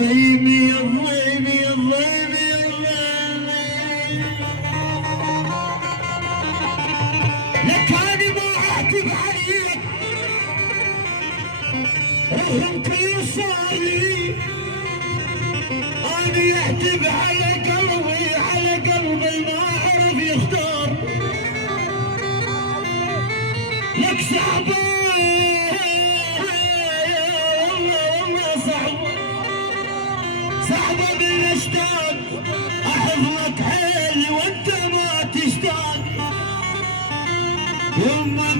ضيمي الضيمي الضيمي الضيمي لك انا ما اعتب عليك رغم كل صار لي انا يعتب على قلبي ما عرف يختار لك صعبه صعبة بالاشتاق احضنك حيلي وانت ما تشتاق يما